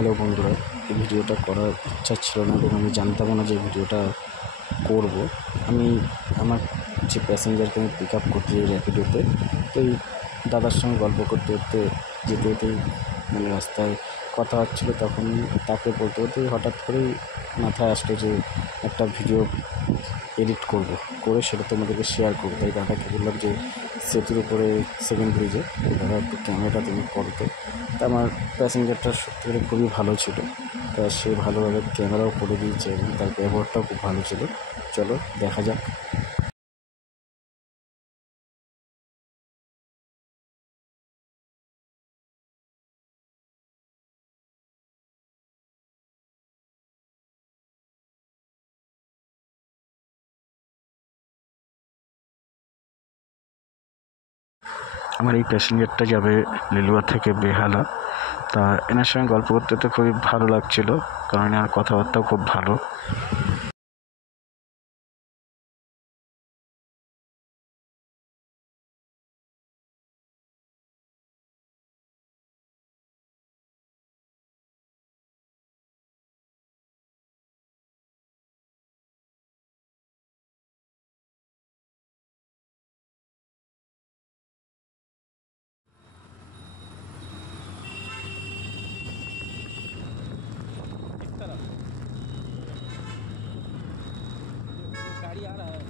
Hello বন্ধুরা, এই ভিডিওটা করার ইচ্ছা ছিল না এবং আমি জানতামও না যে ভিডিওটা করব। আমি আমার যে প্যাসেঞ্জারকে আমি পিক আপ করতে যাই র্যাপিডোতে, তো এই দাদার সঙ্গে গল্প করতে করতে যেতে যেতেই রাস্তায় কথা হচ্ছিলো, তখন তাকে বলতে বলতে হঠাৎ করেই মাথায় আসলো যে একটা ভিডিও এডিট করে সেটা তোমাদেরকে শেয়ার করবো। তাই দাদাকে বললাম যে সেতুর উপরে সেকেন্ড ব্রিজে দাদা একটু ক্যামেরাটা তুমি করো। তো আমার প্যাসেঞ্জারটা সত্যি করে খুবই ভালো ছিল, তা সে ভালোভাবে ক্যামেরাও করে দিয়েছে এবং তার ব্যবহারটাও খুব ভালো ছিল। চলো দেখা যাক। আমার এই প্যাসেঞ্জারটা যাবে লিলুয়া থেকে বেহালা। তা এনার সঙ্গে গল্প করতে তো খুবই ভালো লাগছিল, কারণ এনার কথাবার্তাও খুব ভালো। गाड़ी आ रहा है।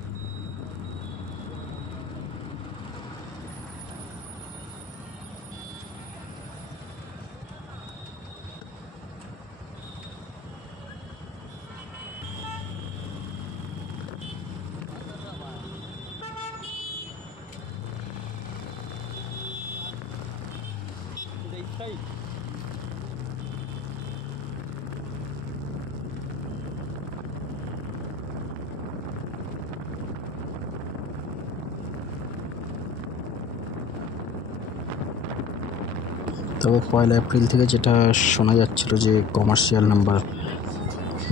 তবে 1 এপ্রিল থেকে যেটা শোনা যাচ্ছিল যে কমার্শিয়াল নাম্বার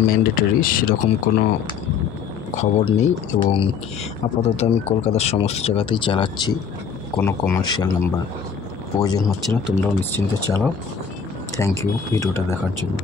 ম্যান্ডেটরি, সেরকম কোনো খবর নেই এবং আপাতত আমি কলকাতার সমস্ত জায়গাতেই চালাচ্ছি, কোনো কমার্শিয়াল নাম্বার প্রয়োজন হচ্ছে না। তোমরাও নিশ্চিন্তে চালাও। থ্যাংক ইউ ভিডিওটা দেখার জন্য।